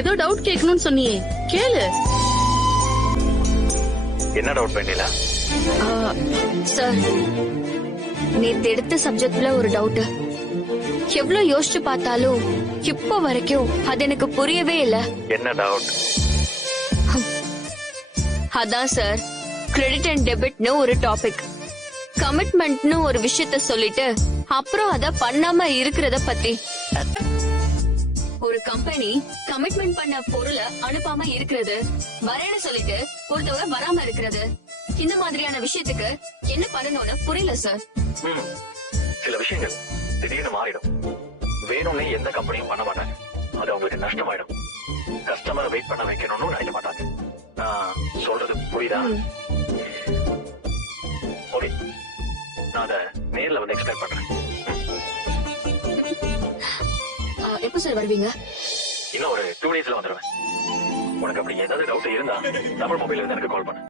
ஏதோ டவுட் கேட்கணும்னு சொன்னியே, கேளு. என்ன டவுட் பண்ணல? சார், நேத்து எடுத்த சப்ஜெக்ட்ல ஒரு டவுட். எவ்வளவு யோசிச்சு பார்த்தாலும் இப்ப வரைக்கும் அது எனக்கு புரியவே இல்ல. என்ன டவுட்? அதான் சார், கிரெடிட் அண்ட் டெபிட்னு ஒரு டாபிக், கமிட்மெண்ட்னு ஒரு விஷயத்த சொல்லிட்டு அப்புறம் அத பண்ணாம இருக்கிறத பத்தி. ஒரு கம்பெனி கமிட்மெண்ட் பண்ண பொருளை அனுப்பாம இருக்கிறது, வரேன்னு சொல்லிட்டு ஒருத்தவங்க வராம இருக்கிறது, இந்த மாதிரியான விஷயத்துக்கு என்ன பண்ணணும்னு புரியல சார். சில விஷயங்கள் திடீர்னு மாறிடும். வேணும்னே எந்த கம்பெனியும் பண்ண மாட்டாங்க. அது அவங்களுக்கு நஷ்டமாயிடும். கஸ்டமரை வெயிட் பண்ண வைக்கணும்னு நினைக்க மாட்டாங்க. நான் சொல்றது புரியுதா? ஓகே, நான் அதை நேர்ல வந்து எக்ஸ்பிளைன் பண்றேன். எப்ப சார் வருவீங்க? இன்னும் ஒரு 2 daysல வந்துடுவேன். உனக்கு அப்படி ஏதாவது டவுட் இருந்தா தமிழ் மொபைல்ல இருந்து எனக்கு கால் பண்ணு.